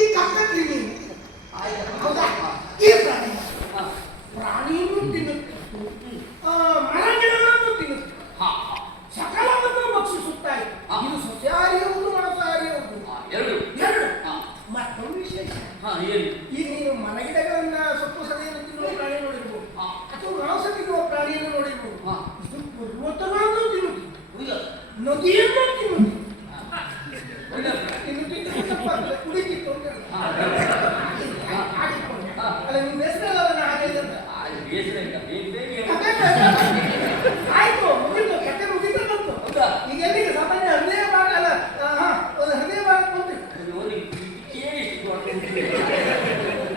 ಈ ಕಕ್ಕಕ್ರಿಮಿ ಹೌದಾ? ಈ ಪ್ರಾಣಿ ಪ್ರಾಣಿಯನ್ನು ತಿನ್ನುತ್ತೆ, ಮರಗಿಡಗಳನ್ನು ತಿನ್ನುತ್ತೆ, ಸಕಲವನ್ನು ಭಕ್ಷಿಸುತ್ತಾ ಇದೆ. ಇದು ಸಸ್ಯಾಹಾರಿ ಹೌದು, ಮಾಂಸಾಹಾರಿ ಹೌದು, ಎರಡು. ಮತ್ತೊಂದು ವಿಶೇಷ, ಈಗ ನೀನು ಮರಗಿಡಗಳನ್ನ ಸೊಪ್ಪು ಸದೆಯನ್ನು ತಿನ್ನುವ ಪ್ರಾಣಿ ನೋಡಿರ್ಬೋದು, ಅಥವಾ ಮಾಂಸ ತಿನ್ನುವ ಪ್ರಾಣಿಯನ್ನು ನೋಡಿರ್ಬೋದು. ಇದು ಪರ್ವತಗಳನ್ನು ತಿನ್ನುತ್ತಿತ್ತು, ನದಿಯನ್ನು ತಿನ್ನುತ್ತಿತ್ತು, ಕುಡಿತಿತ್ತು ಅಂತ ಅಲ್ಲ. ನೀವು ಬೇಸರ ಆಯ್ತು, ಮುಗಿತು, ಕತೆ ಮುಗಿತ ಬಂತು. ಈಗ ಎಲ್ಲಿಗೆ ಸಾಮಾನ್ಯ ಹೃದಯ ಭಾಗ ಅಲ್ಲ, ಒಂದು ಹೃದಯ ಭಾಗ ಬಂತು.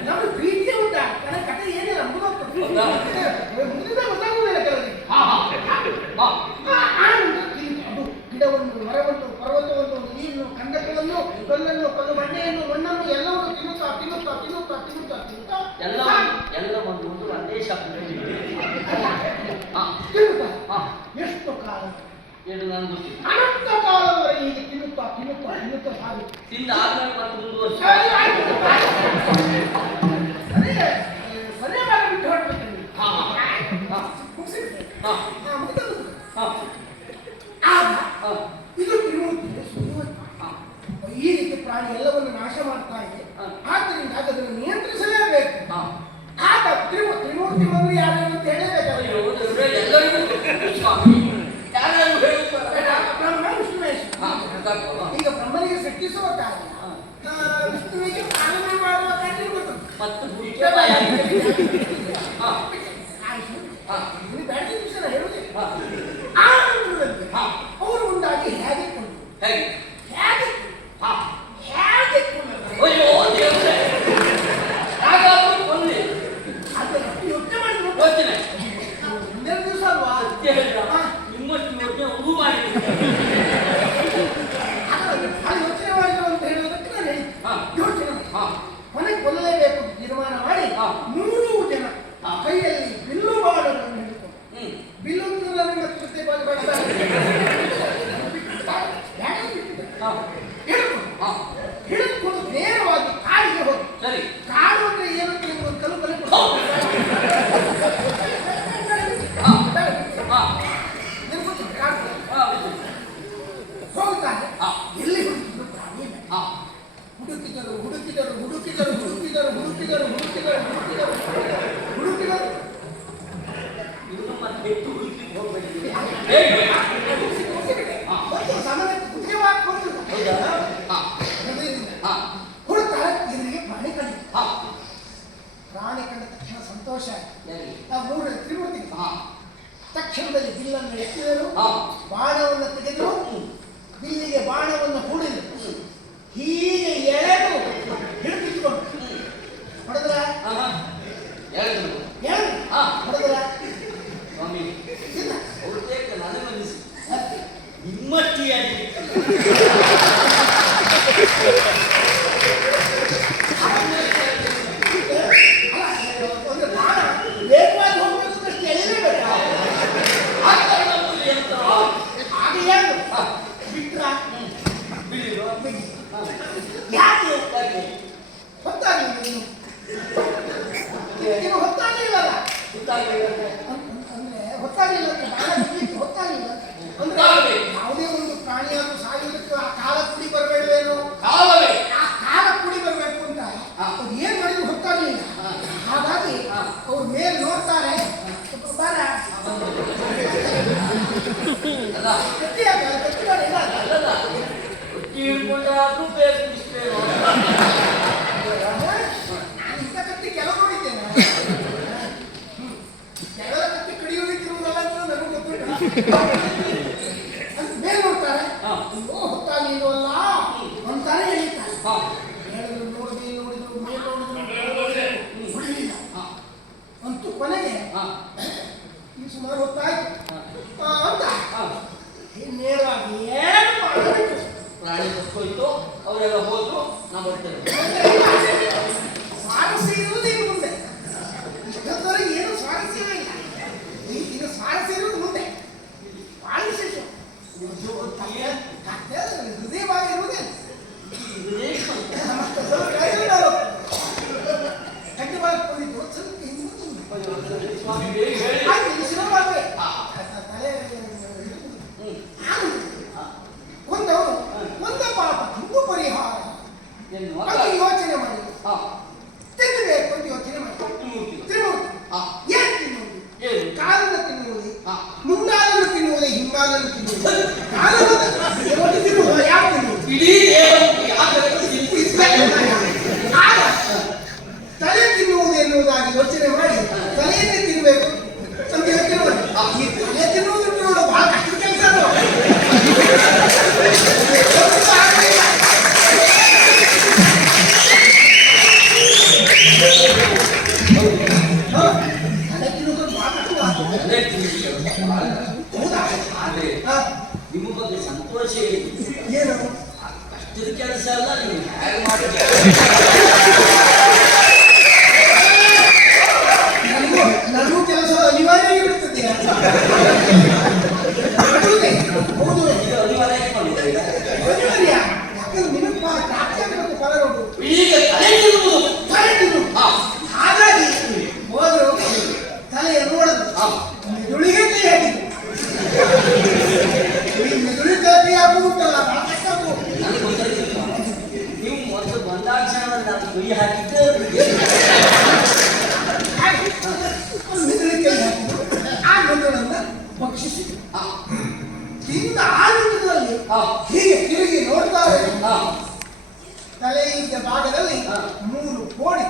ನಮ್ದು ಪ್ರೀತಿ ಉಂಟಾ? ನನ್ನ ಕತೆ ಏನಿಲ್ಲ, ಮುಗಿದ ಗೊತ್ತಾಗುವುದಿಲ್ಲ ಕೆಲವರಿಗೆ. ಅದು ಗಿಡವನ್ನು, ಮರವನ್ನು, ಪರ್ವತವನ್ನು, ನೀರನ್ನು, ಕಂದಕವನ್ನು, ಕಲ್ಲನ್ನು, ಕಲ್ಲು ಬಂಡೆಯನ್ನು, ಮಣ್ಣನ್ನು ಎಲ್ಲವನ್ನು ತಿನ್ನುತ್ತಾ ತಿನ್ನುತ್ತಾ ತಿನ್ನುತ್ತಾ ತಿನ್ನುತ್ತಾ ತಿನ್ನುತ್ತಾ ಎಲ್ಲವನ್ನು ಒಂದೇ ಶಬ್ದ ಎಷ್ಟು ಕಾಲ? ಅನಂತ ಕಾಲದವರೆಗೆ ಹೀಗೆ ತಿನ್ನುತ್ತಾ ತಿನ್ನುತ್ತಾ ತಿನ್ನುತ್ತಾ ಸಾಗಿ ತಿಂದ ಆದ್ಮೇಲೆ ಮತ್ತೆ ಮುಂದುವರಿಸಿ ಸರಿಯಾಗಿ ಬಿಟ್ಟು ಹೊರಡ್ಬೇಕು. ಇದು ಈ ರೀತಿ ಪ್ರಾಣಿ ಎಲ್ಲವನ್ನು ನಾಶ ಮಾಡ್ತಾ ಇದೆ. ಆದ್ದರಿಂದ ಅದನ್ನು ನಿಯಂತ್ರಿಸಲೇಬೇಕು. ಆಗ ತ್ರಿಮೂರ್ತಿ ಬಂದು ಯಾರು ಅಂತ ಹೇಳಲೇಬೇಕು. ಬ್ರಹ್ಮ ವಿಷ್ಣುವೇಶ. ಈಗ ಬ್ರಹ್ಮನಿಗೆ ಸೃಷ್ಟಿಸುವ ಕಾರ್ಯ, ವಿಷ್ಣುವಿಗೆ ಪಾಲನೆ ಮಾಡುವ ಕಾರ್ಯ ಗೊತ್ತು. ಬ್ಯಾಟ್ರಿ ವಿಷಯ ಹೇಳುವುದೇ ಆ ಹಂತದಲ್ಲಿ ಅವರು ಮುಂದಾಗಿ ಹೇಗೆ ಕೊಂಡು ಹೇಗೆ ಯೋಚನೆ ಮಾಡಿ ಹಿಂದಿನ ದಿವಸ ಅಲ್ವಾ ನಿಮ್ಮಷ್ಟು ಯೋಚನೆ ಮಾಡಿ ಯೋಚನೆ ಮಾಡಿದ್ರು ಅಂತ ಹೇಳುವುದಕ್ಕೆ ನಾನು ಯೋಚನೆ ಮನೆಗೆ ಕೊಲ್ಲಲೇಬೇಕು ತೀರ್ಮಾನ ಮಾಡಿ 3 ಜನ ಕೈಯಲ್ಲಿ ಬಿಲ್ಲು ಬಾಣಗಳನ್ನು ಹಿಡಿದುಕೊಂಡು, ಬಿಲ್ಲು ಹಿಡಿದುಕೊಂಡು ನೇರವಾಗಿ ಕಾಡಿಗೆ ಹೋಗಿ, ಕಾಡು ಅಂದ್ರೆ ಏನು ಒಂದು ಕಲ್ಪನೆ ಹೋಗ್ತಾರೆ. ಎಲ್ಲಿ ಹುಡುಕಿದ್ರು ಪ್ರಾಣಿ ಹುಡುಕಿದರು ಹುಡುಕಿದರು ಹುಡುಕಿದರು ಹುಡುಕಿದರು ಹುಡುಕಿದರು ಹುಡುಕಿದರು ಹುಡುಕಿದರು ಹುಡುಕಿದರು ಹುಡುಕ್ತಾರೆ. ಇವರಿಗೆ ಪ್ರಾಣಿ ಕಂಡಿತು. ಪ್ರಾಣಿ ಕಂಡ ತಕ್ಷಣ ಸಂತೋಷ ಆಯ್ತು. ತ್ರಿಮೂರ್ತಿ ತಕ್ಷಣದಲ್ಲಿ ಬಿಲ್ಲನ್ನು ಎತ್ತಿದರು, ಬಾಣವನ್ನು ತೆಗೆದರು, ಬಿಲ್ಲಿಗೆ ಬಾಣವನ್ನು ಹೂಡಿದರು, ಹೀಗೆ ಎಳೆದು ಹಿಡಿದಿಟ್ಕೊಂಡು ಹೊಡೆದ್ರ ಹೊಡೆದ್ರ ಸ್ವಾಮಿ ನಿಮ್ಮಟ್ಟಿಯಾಗಿ ಒಂದು ಬಾಣ ವೇಗವಾಗಿ ಹೋಗ್ಬೇಕು ಅಷ್ಟು ಎಳೆಯಲೇಬೇಕು. ಹಾಗೆ ಏನು ಬಿಟ್ರ ಯಾಕೆ ಹೊತ್ತಾಗಲಿಲ್ಲ, ಇನ್ನು ಹೊತ್ತಾಗಲಿಲ್ಲಲ್ಲ ಅಂದ್ರೆ ಹೊತ್ತಾಗಲಿಲ್ಲ ಅಂದ್ರೆ ಬಾಣ ಬಿಡ್ಲಿಕ್ಕೆ ಹೊತ್ತಾಗಲಿಲ್ಲ ಅಂದ್ರೆ ಯಾವುದೇ ಒಂದು ಪ್ರಾಣಿಯಾದ್ರೂ ಸಾಯುವುದಕ್ಕೆ ಆ ಕಾಲ ಕುಡಿ ಬರಬೇಡವೇನು, ಆ ಕಾಲ ಕುಡಿ ಬರಬೇಕು ಅಂತ ಅವ್ರು ಏನ್ ಮಾಡಿದ್ರು ಹೊತ್ತಾಗಲಿಲ್ಲ. ಹಾಗಾಗಿ ಅವ್ರ ಮೇಲೆ ನೋಡ್ತಾರೆ, ಬಾರ ಇಂಥ ಕತ್ತಿ ಕೆಲವು ನೋಡಿದ್ದೇನೆ, ಕೆಲವ ಕತ್ತಿ ಕಡಿಯುವುದಕ್ಕಿರುವುದಲ್ಲ ಅಂತ ನನಗೆ ಗೊತ್ತಿಲ್ಲ. ಮೇಲೆ ನೋಡ್ತಾರೆ, ಹೊತ್ತಾಗಲಿಲ್ವಲ್ಲ ಅಂತಾನೆ ಹೇಳ್ತಾರೆ. ಹೇಳಿದ್ರು ನೋಡಿದ್ರು ಮೇಲೆ ನೋಡಿದ್ರು ಹೊಡಿಲಿಲ್ಲ. ಅಂತೂ ಕೊನೆಗೆ ಈ ಸುಮಾರು ಹೊತ್ತಾಯ್ತು ಅಂತ ನೇರವಾಗಿ ಏನು ಮಾಡಬೇಕು. ಪ್ರಾಣಿ ಹೋಯ್ತು, ಅವರೆಲ್ಲ ಹೋದ್ರು, ನಾವು ಬರ್ತೇವೆ. ಸ್ವಾರಸ್ಯ ಇರುವುದು ಇನ್ನು ಮುಂದೆ, ಇಷ್ಟೊತ್ತವರೆಗೆ ಏನು ಸ್ವಾರಸ್ಯವೇ ಇಲ್ಲ. ಈಗ ಸ್ವಾರಸ್ಯ ಇರುವುದು ಮುಂದೆ, ಬಹಳ ವಿಶೇಷ. ಹೃದಯವಾಗಿರುವುದು ಏನು ಅದು ಯೋಚನೆ ಮಾಡಿ ಹಾ ತಿನ್ನಬೇಕು ಅಂತ ಯೋಚನೆ ಮಾಡಿ ತಿನ್ನುವುದು ಏನು ತಿನ್ನುವುದು ಕಾಲನ್ನು ತಿನ್ನುವುದೇ ಮುಂಗಾಲನ್ನು ತಿನ್ನುವುದೇ ಹಿಂಗಾಲನ್ನು ತಿನ್ನುವುದೇ ಕಾಲನ್ನು ತಿನ್ನುವುದು ಯಾವ ತಿನ್ನುವುದು ಇಡೀ ತಲೆ ತಿನ್ನುವುದು ಎನ್ನುವುದಾಗಿ ಯೋಚನೆ ಮಾಡಿ ತಲೆಯನ್ನೇ ತಿನ್ನಬೇಕು ಅಂತ ಯೋಚನೆ ಮಾಡಿ ಈ ತಲೆ ತಿನ್ನುವುದು ನೋಡು ಬಹಳ ಕಷ್ಟ ಕೆಲಸ ತಲೆ ತಿನ್ನುವುದು ಬಹಳ ನಿಮ್ಮ ಬಗ್ಗೆ ಸಂತೋಷ ಏನು ಕಷ್ಟದ ಕೆಲಸ ಅಲ್ಲ ನೀವು ಹೇಗೆ ಮಾಡಿದ್ರೆ ನನಗೂ ಕೆಲಸ ಅನಿವಾರ್ಯ ಇರುತ್ತದೆ ಹೌದು ಅನಿವಾರ್ಯ ಮಾಡಿದ್ರೆ ಅನಿವಾರ್ಯ ಯಾಕಂದ್ರೆ ನಿಮಗೆ ಪ್ರಾಪ್ತಿಯಾಗಬೇಕು ಫಲ ನೋಡು ಈಗ ತಲೆ ತಿನ್ನುವುದು ತಲೆ ತಿನ್ನು ಹಾಗಾಗಿ ಹೋದ್ರು ತಲೆಯ ನೋಡದು ಮೆದುಳಿಗೆ ಕೈ ಹಾಕಿದ್ರು ಮೆದುಳಿ ಕೈ ಹಾಕುತ್ತಲ್ಲ ಬಹಳ ಕಷ್ಟ ನನಗೆ ಗೊತ್ತಾಯ್ತಿಲ್ಲ ನೀವು ಮೊದಲು ಬಂದಾಕ್ಷಣ ನಾನು ಕೈ ಹಾಕಿದ್ದು ಮೆದುಳಿ ಕೈ ಹಾಕಿದ್ರು ಆ ಮೆದುಳನ್ನ ಭಕ್ಷಿಸಿದ್ರು ತಿಂದ ಆ ನಿಮಿಷದಲ್ಲಿ ಹೀಗೆ ತಿರುಗಿ ನೋಡ್ತಾರೆ ತಲೆಯಿದ್ದ ಭಾಗದಲ್ಲಿ 3 ಕೋಡಿ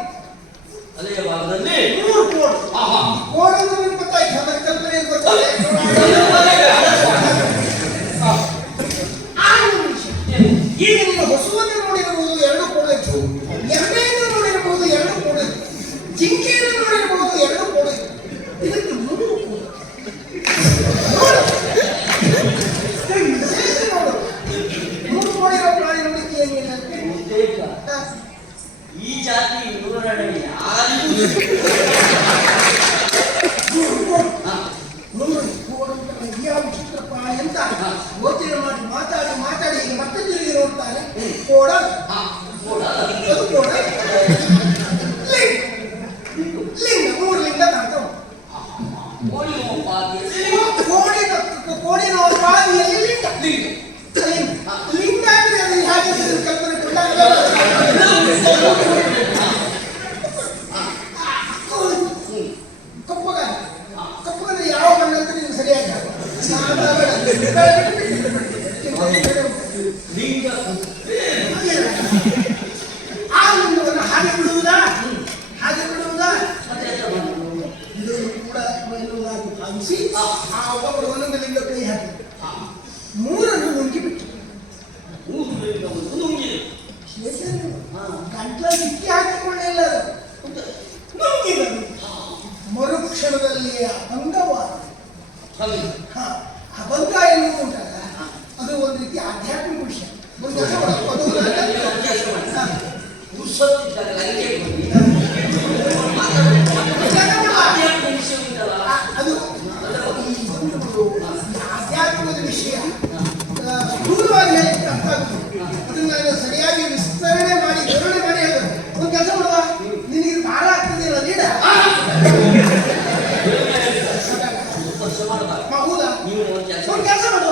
ತಲೆಯ ಭಾಗದಲ್ಲಿ 3 ಕೋಡಿ ಕೋಡನ್ನು ನಿಮ್ಗೆ ಗೊತ್ತಾಯ್ತು ಅದರ ಕಲ್ಪನೆ ಗೊತ್ತಾಯ್ತು ಈಗ ನೀವು ಹಸುವನ್ನು ನೋಡಿರಬಹುದು 2 ಕೋಡಿತ್ತು ಎಮ್ಮೆಯನ್ನು ನೋಡಿರಬಹುದು 2 ಕೋಡಿತ್ತು ಜಿಂಕೆಯನ್ನು ನೋಡಿರಬಹುದು 2 ಕೋಡಿತ್ತು ಇದಕ್ಕೆ 3 ಕೋಡಿ ವಿಶೇಷ ನೋಡು 3 ಕೋಡಿರೋ ಪ್ರಾಣಿ ನೋಡಿಕ್ಕೆ ಏನಿಲ್ಲ ಈ ಜಾತಿ ನೂರನೇ ಯಾರಿಗೂ ಯಾವ ಚಿತ್ರಪ್ಪ ಎಂತ ಯೋಚನೆ ಮಾಡಿ ಮಾತಾಡಿ ಈಗ ಮತ್ತೆ ತಿರುಗಿ ನೋಡ್ತಾನೆ ಕೋಡ ಅದು ಕೋಡ ಲಿಂಗ 3 ಲಿಂಗ ಕಾಣ್ತಾವ ಕೋಡಿನ ಪಾದಿಯಲ್ಲಿ ಲಿಂಗ ಲಿಂಗ ಅಂದ್ರೆ ಅದು ಹೇಗೆ ಕಲ್ಪನೆ ಕಪ್ಪಗಾದ್ರೆ ಯಾವ ಬಣ್ಣ ಅಂತ ನೀವು ಸರಿಯಾಗಿ ಲಿಂಗ ಆ ಲಿಂಗವನ್ನು ಹಾಗೆ ಬಿಡುವುದಾ ಇದು ಕೂಡ ಎನ್ನುವುದಾಗಿ ಭಾವಿಸಿ ಆ ಒಬ್ಬರು ಒಂದೊಂದು ಲಿಂಗ ಕೈ ಹಾಕಿ 3 ನುಂಗಿಬಿಟ್ಟು ಗಂಟಲಲ್ಲಿ ಇಕ್ಕಿ ಹಾಕಿಕೊಳ್ಳಿಲ್ಲ ನುಂಗಿದರು ಮರುಕ್ಷಣದಲ್ಲಿ ಅಭಂಗವಾದ ಅಭಂಗ ಎನ್ನುವುದು ಉಂಟಲ್ಲ ಅದು ಒಂದು ರೀತಿ ಆಧ್ಯಾತ್ಮಿಕ ವಿಷಯ ಅದು ಆಧ್ಯಾತ್ಮದ ವಿಷಯ ಸ್ಥೂಲವಾಗಿ ಹೇಳಿದ್ರೆ ಅರ್ಥ ಆಗುತ್ತೆ ಅದನ್ನ ನಾನು ಸರಿಯಾಗಿ ವಿಸ್ತರಣೆ ಮಾಡಿ ವಿವರಣೆ ಮಾಡಿ ಹೇಳಿದೆ ಒಂದು ಕೆಲಸ ಮಾಡುವ ನಿನಗೆ ಭಾರ ಆಗ್ತದಿಲ್ಲ ನೀಡ ಹೌದಾ ಒಂದು ಕೆಲಸ ಮಾಡುವ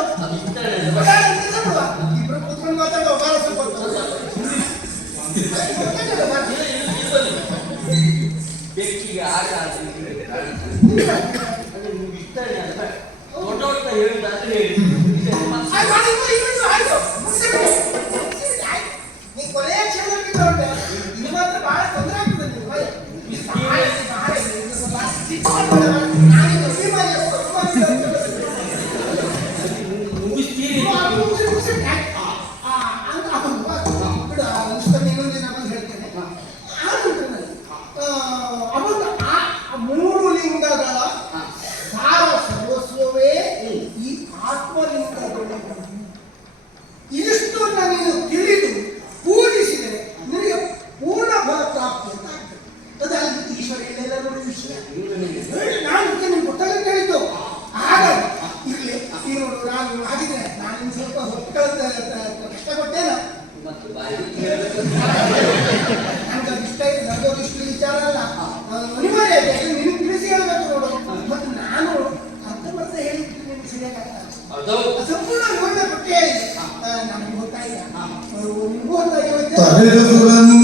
ಇಬ್ರು ಕೂತ್ಕೊಂಡು ಮಾತಾಡುವ ಭಾರ ಸ್ವಲ್ಪ ಬೆಕ್ಕಿಗೆ ಆಟ ದೊಡ್ಡ ಹೇಳಿದಾದ್ರೆ ಹೇಳಿ ಕೊನೆಯ ಕ್ಷಣಕ್ಕೆ ಇದು ಮಾತ್ರ ಬಹಳ ತೊಂದರೆ ಆಗ್ತದೆ ಇನ್ನೊಂದು ದಿನ ಬಂದು ಹೇಳ್ತೇನೆ ಮೂರು ಲಿಂಗಗಳ ಸಾರ ಸರ್ವಸ್ವವೇ ಈ ಆತ್ಮಲಿಂಗಗಳು ಇಷ್ಟನ್ನ ನೀನು ತಿಳಿದು ಪೂಜಿಸಿದರೆ ನಿನಗೆ ಪೂರ್ಣ ಫಲ ಪ್ರಾಪ್ತಿ ಅಂತ ಆಗ್ತದೆ ಅದಾಗಿ ಈಶ್ವರ ಎಲ್ಲ ನೋಡಿ ವಿಷಯ ನಾನು ನಿಮ್ಗೆ ಗೊತ್ತಾಗ ಹೇಳಿದ್ದು ಹಾಗಾಗಿ ಇರಲಿ ಈ ನೋಡು ನಾನು ಆಗಿದ್ರೆ ನಾನು ಸ್ವಲ್ಪ ಹೊತ್ತು ಕಷ್ಟಪಟ್ಟೇನ ನನಗೆ ಇಷ್ಟ ಇದೆ ನನಗೆ ಇಷ್ಟ ವಿಚಾರ ಅಲ್ಲ ಅನಿವಾರ್ಯ ಇದೆ ನಿನಗೆ ತಿಳಿಸಿ ಹೇಳಬೇಕು ನೋಡು ಮತ್ತು ನಾನು ಅರ್ಧಮರ್ಧ ಹೇಳಿದ್ದು ನಿಮ್ಗೆ ಸರಿಯಾಗಿ ಸಂಪೂರ್ಣ ನೋಡಿದ ಪಟ್ಟೆ ನಮ್ಗೆ ಗೊತ್ತಾಯಿಲ್ಲ ನಿಮಗೂ ಗೊತ್ತಾಗಿ ಹೋಯ್ತು ಪಡೆದುಗಳನ್ನು